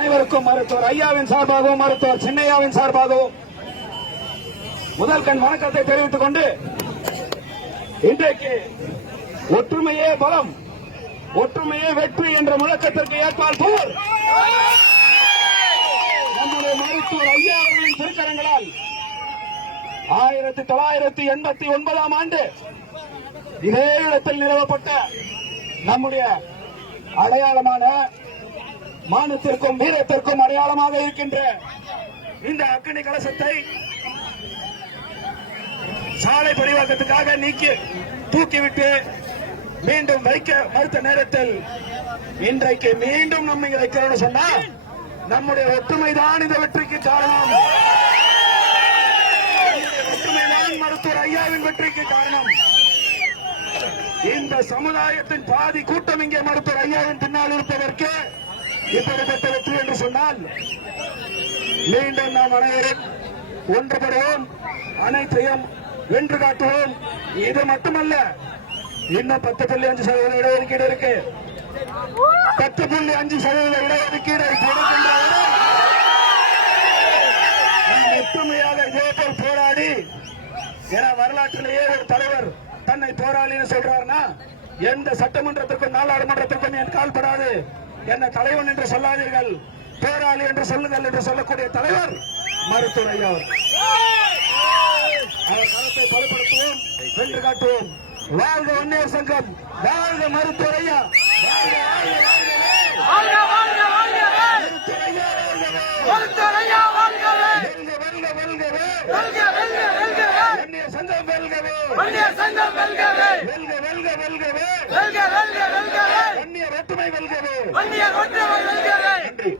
அனைவருக்கும் மருத்துவர் ஐயாவின் சார்பாகவும் மருத்துவர் சின்னையாவின் சார்பாகவும் முதல் கண் வணக்கத்தை தெரிவித்துக் கொண்டு இன்றைக்கு ஒற்றுமையே பலம், ஒற்றுமையே வெற்றி என்ற முழக்கத்திற்கு ஏற்பால் போர் நம்முடைய மருத்துவர் ஐயாவின் திருக்கரங்களால் 1989 ஆண்டு இதே இடத்தில் நிறுவப்பட்ட நம்முடைய அடையாளமான மானத்திற்கும் வீரத்திற்கும் அடையாளமாக இருக்கின்ற இந்த அக்னி கலசத்தை சாலை பரிவாக்கத்துக்காக தூக்கிவிட்டு மீண்டும் வைக்க மறுத்த நேரத்தில் இன்றைக்கு மீண்டும் நம்ம இங்க வைக்கிறோம்னு சொன்னா நம்முடைய ஒற்றுமைதான் இந்த வெற்றிக்கு காரணம். ஒற்றுமைதான் மருத்துவர் ஐயாவின் வெற்றிக்கு காரணம். இந்த சமுதாயத்தின் பாதி கூட்டம் இங்கே மருத்துவர் ஐயாவின் பின்னால் இருப்பதற்கு இப்படிப்பட்ட வெற்றி என்று சொன்னால் மீண்டும் நாம் அனைவரும் ஒன்றுபடுவோம், அனைத்தையும் வென்று காட்டுவோம். இது மட்டுமல்ல, இன்னும் 10.5% இடஒதுக்கீடு இருக்கு. 10.5% இடஒதுக்கீடு ஒற்றுமையாக இதேபோல் போராடி, ஏன்னா வரலாற்றிலேயே ஒரு தலைவர் தன்னை போராளின்னு சொல்றாருன்னா எந்த சட்டமன்றத்திற்கும் நாடாளுமன்றத்திற்கும் என் கால்படாது, என்ன தலைவன் என்று சொல்லாதீர்கள், போராளி என்று சொல்லுங்கள் என்று சொல்லக்கூடிய தலைவர் மருத்துவர் ஐயா. அவர் களத்தை பலப்படுத்துவோம், வென்று காட்டுவோம். வாழ்க வன்னியர் சங்கம், வாழ்க மருத்துவர் ஐயா, வன்னியர் சங்கம் வெல்கவே, வெல்க வெல்க வெல்கவே, வன்னியர் ஒற்றுமை வெல்கவே. நன்றி.